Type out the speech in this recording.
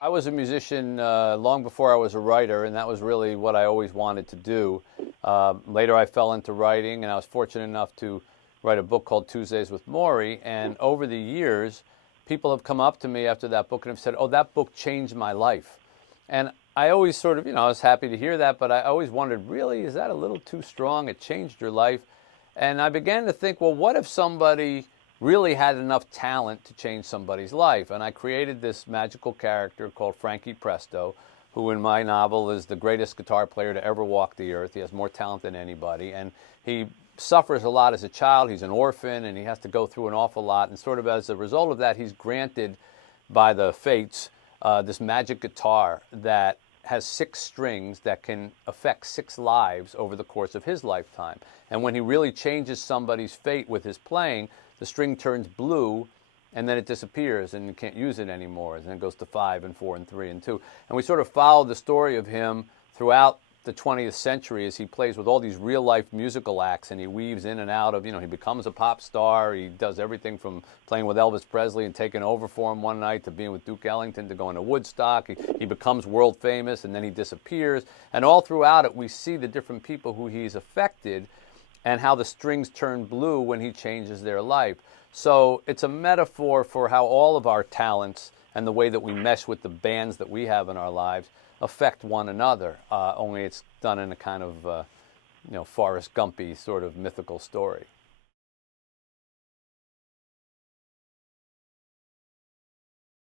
I was a musician long before I was a writer, and that was really what I always wanted to do. Later, I fell into writing, and I was fortunate enough to write a book called Tuesdays with Maury. And over the years, people have come up to me after that book and have said, "Oh, that book changed my life." And I always sort of, I was happy to hear that, but I always wondered, really, is that a little too strong? It changed your life. And I began to think, well, what if somebody really had enough talent to change somebody's life? And I created this magical character called Frankie Presto, who in my novel is the greatest guitar player to ever walk the earth. He has more talent than anybody. And he suffers a lot as a child. He's an orphan, and he has to go through an awful lot. And sort of as a result of that, he's granted by the fates this magic guitar that has 6 strings that can affect 6 lives over the course of his lifetime. And when he really changes somebody's fate with his playing, the string turns blue, and then it disappears, and you can't use it anymore. And then it goes to 5 and 4 and 3 and 2. And we sort of follow the story of him throughout the 20th century as he plays with all these real-life musical acts, and he weaves in and out of, he becomes a pop star. He does everything from playing with Elvis Presley and taking over for him one night to being with Duke Ellington to going to Woodstock. He becomes world famous, and then he disappears. And all throughout it, we see the different people who he's affected and how the strings turn blue when he changes their life. So it's a metaphor for how all of our talents and the way that we mesh with the bands that we have in our lives affect one another, only it's done in a kind of, Forrest Gumpy sort of mythical story.